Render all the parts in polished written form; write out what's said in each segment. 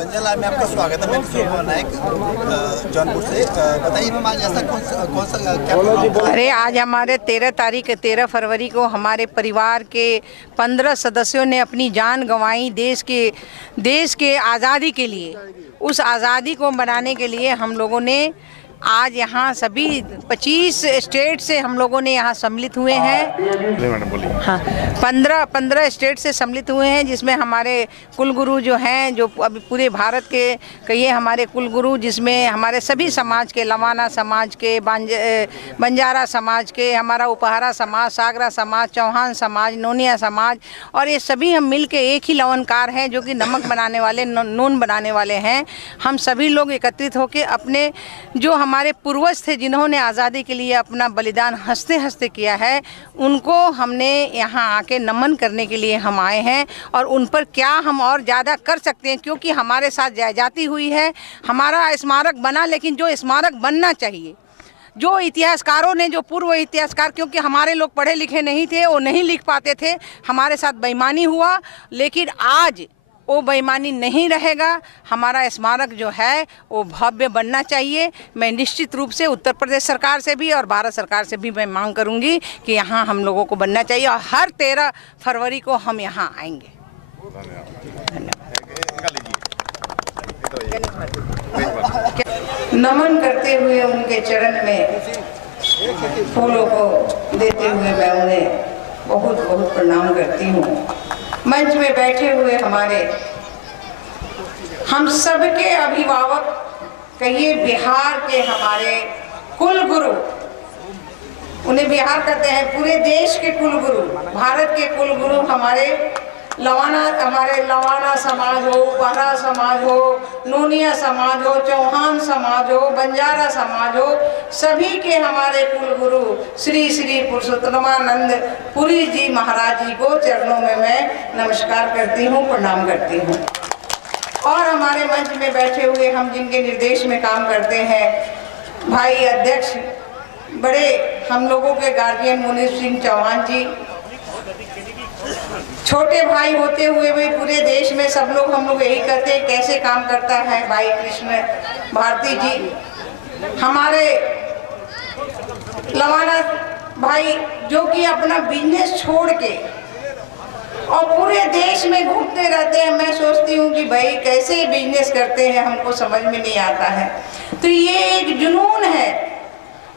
बंजाला में आपका स्वागत है। मैं शोभा नायक जौनपुर से। बताइए मैम, आज ऐसा कौन सा क्या? अरे आज हमारे 13 फरवरी को हमारे परिवार के 15 सदस्यों ने अपनी जान गंवाई देश के आज़ादी के लिए। उस आज़ादी को मनाने के लिए हम लोगों ने आज यहाँ सभी 25 स्टेट से हम लोगों ने यहाँ सम्मिलित हुए हैं। हाँ, 15 स्टेट से सम्मिलित हुए हैं, जिसमें हमारे कुलगुरु जो हैं, जो अभी पूरे भारत के कहिए हमारे कुलगुरु, जिसमें हमारे सभी समाज के, लवाना समाज के, बंजारा समाज के, हमारा उपहारा समाज, सागरा समाज, चौहान समाज, नोनिया समाज, और ये सभी हम मिल के एक ही लवणकार हैं जो कि नमक बनाने वाले, नून बनाने वाले हैं। हम सभी लोग एकत्रित होकर अपने जो हमारे पूर्वज थे जिन्होंने आज़ादी के लिए अपना बलिदान हंसते हंसते किया है, उनको हमने यहाँ आके नमन करने के लिए हम आए हैं। और उन पर क्या हम और ज़्यादा कर सकते हैं, क्योंकि हमारे साथ जाति हुई है। हमारा स्मारक बना, लेकिन जो स्मारक बनना चाहिए, जो इतिहासकारों ने, जो पूर्व इतिहासकार, क्योंकि हमारे लोग पढ़े लिखे नहीं थे, वो नहीं लिख पाते थे, हमारे साथ बेईमानी हुआ, लेकिन आज वो बेईमानी नहीं रहेगा। हमारा स्मारक जो है वो भव्य बनना चाहिए। मैं निश्चित रूप से उत्तर प्रदेश सरकार से भी और भारत सरकार से भी मैं मांग करूंगी कि यहाँ हम लोगों को बनना चाहिए, और हर 13 फरवरी को हम यहाँ आएंगे। नमन करते हुए उनके चरण में फूलों को देते हुए मैं उन्हें बहुत बहुत प्रणाम करती हूँ। मंच में बैठे हुए हमारे हम सबके अभिभावक, कहिए बिहार के हमारे कुलगुरु, उन्हें बिहार कहते हैं, पूरे देश के कुलगुरु, भारत के कुलगुरु, हमारे लवाना समाज हो, उपहारा समाज हो, नोनिया समाज हो, चौहान समाज हो, बंजारा समाज हो, सभी के हमारे कुलगुरु श्री श्री पुरुषोत्तमानंद पुरी जी महाराज जी को चरणों में मैं नमस्कार करती हूँ, प्रणाम करती हूँ। और हमारे मंच में बैठे हुए हम जिनके निर्देश में काम करते हैं, भाई अध्यक्ष, बड़े हम लोगों के गार्जियन मुनीर सिंह चौहान जी, छोटे भाई होते हुए भी पूरे देश में सब लोग, हम लोग यही कहते हैं कैसे काम करता है भाई कृष्ण भारती जी, हमारे लवाना भाई जो कि अपना बिजनेस छोड़ के और पूरे देश में घूमते रहते हैं। मैं सोचती हूँ कि भाई कैसे बिजनेस करते हैं, हमको समझ में नहीं आता है। तो ये एक जुनून है,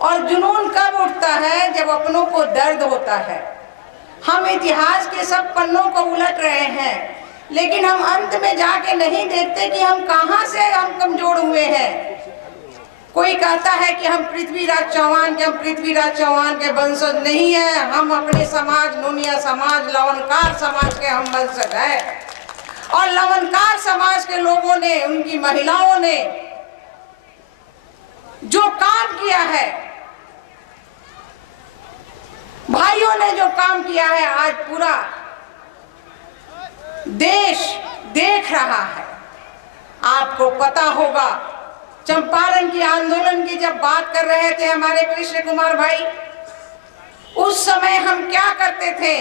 और जुनून कब उठता है, जब अपनों को दर्द होता है। हम इतिहास के सब पन्नों को उलट रहे हैं, लेकिन हम अंत में जाके नहीं देखते कि हम कहाँ से हम कमजोर हुए हैं। कोई कहता है कि हम पृथ्वीराज चौहान के वंशज नहीं है, हम अपने समाज, नोनिया समाज, लवणकार समाज के हम वंशज हैं। और लवणकार समाज के लोगों ने, उनकी महिलाओं ने जो काम किया है, भाइयों ने जो काम किया है, आज पूरा देश देख रहा है। आपको पता होगा, चंपारण की आंदोलन की जब बात कर रहे थे हमारे कृष्ण कुमार भाई, उस समय हम क्या करते थे,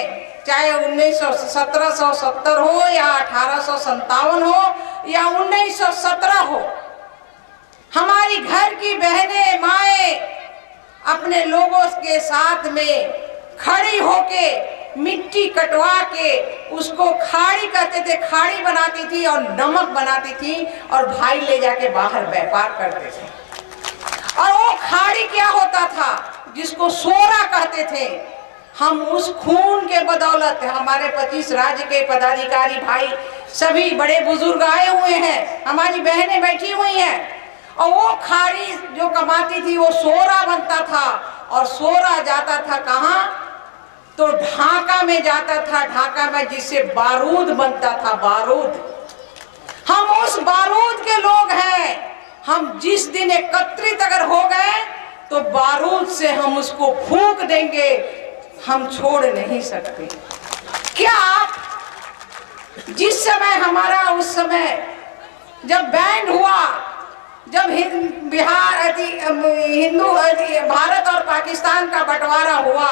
चाहे 1770 हो या 1857 हो या 1917 हो, हमारी घर की बहनें, माएं अपने लोगों के साथ में खड़ी होके मिट्टी कटवा के उसको खाड़ी कहते थे, खाड़ी बनाती थी और नमक बनाती थी, और भाई ले जाके बाहर व्यापार करते थे। और वो खाड़ी क्या होता था, जिसको सोरा कहते थे। हम उस खून के बदौलत, हमारे 25 राज्य के पदाधिकारी भाई, सभी बड़े बुजुर्ग आए हुए हैं, हमारी बहनें बैठी हुई हैं, और वो खाड़ी जो कमाती थी वो सोरा बनता था। और सोरा जाता था कहाँ, तो ढाका में जाता था, ढाका में जिससे बारूद बनता था, बारूद। हम उस बारूद के लोग हैं। हम जिस दिन एकत्रित अगर हो गए तो बारूद से हम उसको फूंक देंगे, हम छोड़ नहीं सकते। क्या आप जिस समय हमारा उस समय जब बैंड हुआ, जब भारत और पाकिस्तान का बंटवारा हुआ,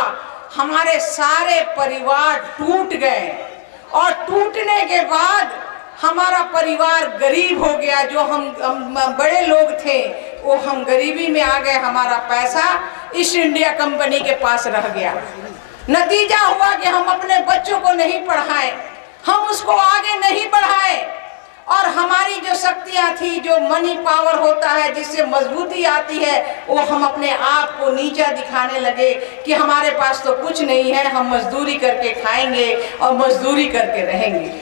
हमारे सारे परिवार टूट गए, और टूटने के बाद हमारा परिवार गरीब हो गया, जो हम बड़े लोग थे वो हम गरीबी में आ गए, हमारा पैसा ईस्ट इंडिया कंपनी के पास रह गया। नतीजा हुआ कि हम अपने बच्चों को नहीं पढ़ाए, हम उसको आगे नहीं बढ़ाए, और हमारी जो शक्तियां थी, जो मनी पावर होता है जिससे मजबूती आती है, वो हम अपने आप को नीचा दिखाने लगे कि हमारे पास तो कुछ नहीं है, हम मजदूरी करके खाएंगे और मजदूरी करके रहेंगे।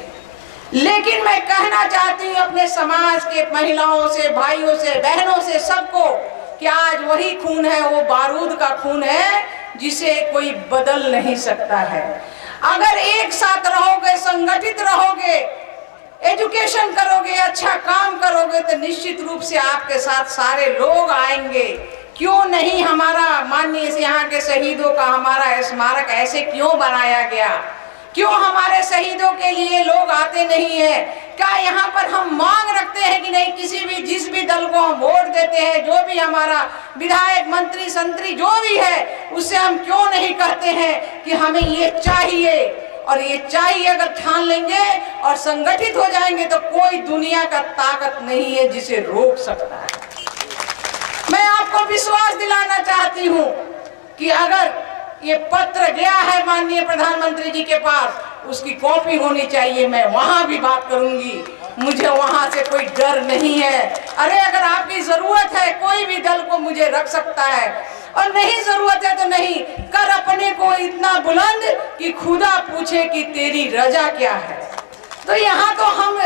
लेकिन मैं कहना चाहती हूँ अपने समाज के महिलाओं से, भाइयों से, बहनों से, सबको कि आज वही खून है, वो बारूद का खून है जिसे कोई बदल नहीं सकता है। अगर एक साथ रहोगे, संगठित रहोगे, एजुकेशन करोगे, अच्छा काम करोगे, तो निश्चित रूप से आपके साथ सारे लोग आएंगे। क्यों नहीं हमारा माननीय यहाँ के शहीदों का हमारा स्मारक ऐसे क्यों बनाया गया? क्यों हमारे शहीदों के लिए लोग आते नहीं है? क्या यहाँ पर हम मांग रखते हैं कि नहीं, किसी भी जिस भी दल को हम वोट देते हैं, जो भी हमारा विधायक, मंत्री, संतरी जो भी है, उससे हम क्यों नहीं कहते हैं कि हमें ये चाहिए? और ये चाहिए अगर ठान लेंगे और संगठित हो जाएंगे तो कोई दुनिया का ताकत नहीं है जिसे रोक सकता है। मैं आपको विश्वास दिलाना चाहती हूँ कि अगर ये पत्र गया है माननीय प्रधानमंत्री जी के पास, उसकी कॉपी होनी चाहिए। मैं वहां भी बात करूंगी, मुझे वहां से कोई डर नहीं है। अरे अगर आपकी जरूरत है, कोई भी दल को मुझे रख सकता है, और नहीं जरूरत है तो नहीं, कर अपने को इतना बुलंद कि खुदा पूछे कि तेरी रजा क्या है। तो यहाँ तो हम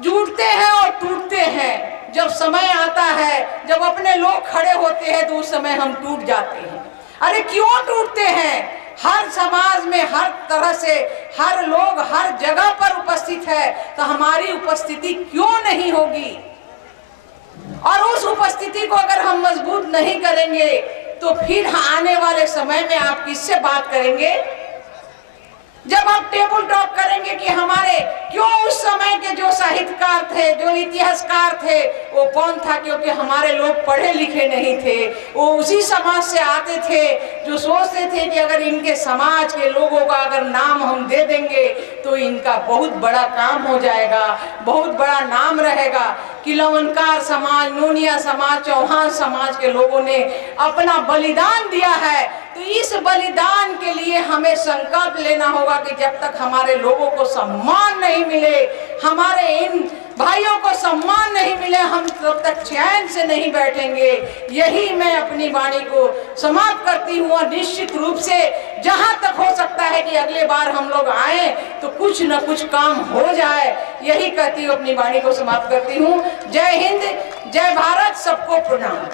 जुटते हैं और टूटते हैं। जब समय आता है, जब अपने लोग खड़े होते हैं, तो उस समय हम टूट जाते हैं। अरे क्यों टूटते हैं? हर समाज में हर तरह से हर लोग हर जगह पर उपस्थित है, तो हमारी उपस्थिति क्यों नहीं होगी? और उस उपस्थिति को अगर हम मजबूत नहीं करेंगे तो फिर आने वाले समय में आप किससे बात करेंगे? जब आप टेबल टॉक करेंगे कि हमारे क्यों उस समय के जो साहित्यकार थे, जो इतिहासकार थे, वो कौन था? क्योंकि हमारे लोग पढ़े लिखे नहीं थे, वो उसी समाज से आते थे जो सोचते थे कि अगर इनके समाज के लोगों का अगर नाम हम दे देंगे तो इनका बहुत बड़ा काम हो जाएगा, बहुत बड़ा नाम रहेगा। कि लवनकार समाज, नोनिया समाज, चौहान समाज के लोगों ने अपना बलिदान दिया है, तो इस बलिदान के लिए हमें संकल्प लेना होगा कि जब तक हमारे लोगों को सम्मान नहीं मिले, हमारे इन भाइयों को सम्मान नहीं मिले, हम तब तक चैन से नहीं बैठेंगे। यही मैं अपनी वाणी को समाप्त करती हूँ। और निश्चित रूप से जहाँ तक हो सकता है कि अगले बार हम लोग आए तो कुछ न कुछ काम हो जाए, यही कहती हूँ, अपनी वाणी को समाप्त करती हूँ। जय हिंद, जय भारत, सबको प्रणाम।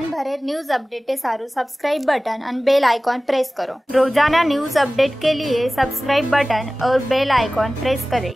મનભરે ન્યૂઝ અપડેટ સારું સબસ્ક્રાઇબ बटन और बेल आइकॉन प्रेस करो। रोजाना न्यूज़ अपडेट के लिए सब्सक्राइब बटन और बेल आइकॉन प्रेस करें।